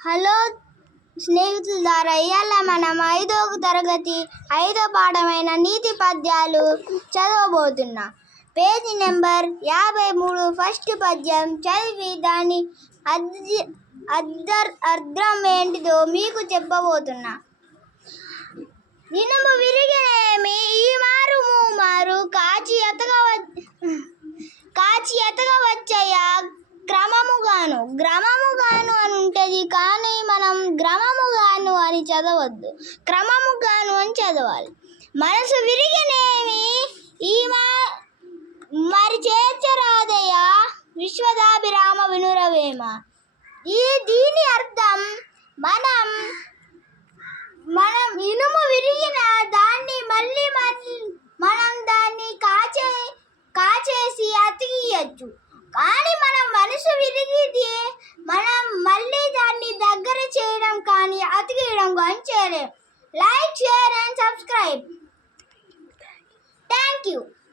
Hello స్నేహితులారా, ఇవాళ మనం 5వ తరగతి 5వ పాఠమైన నీతి పద్యాలు చదవబోతున్నాం. పేజీ నెంబర్ 53 ఫస్ట్ పద్యం చదివి దాని అర్థం ఏంటిదో మీకు చెప్పబోతున్నా. ఇనుము విరిగినేమి ఈ మారు మూమారు కాచి ఎతగవచ్చయ్యా గ్రమముగాను అని ఉంటుంది, కానీ మనం గ్రమముగాను అని చదవద్దు, క్రమముగాను అని చదవాలి. మనసు విరిగినేమి ఈ మరి చేర్చరాదయ్యా విశ్వదాభిరామ వినురవేమ. దీని అర్థం మనం ఇనుము విరిగిన దాన్ని మళ్ళీ మనం దాన్ని కాచేసి అతికియచ్చు, కానీ మనం మనసు విరిగితే మనం మళ్ళీ దాన్ని దగ్గర చేయడం కానీ అతికియడం కానీ చేయలేం. Like, share and subscribe. Thank you.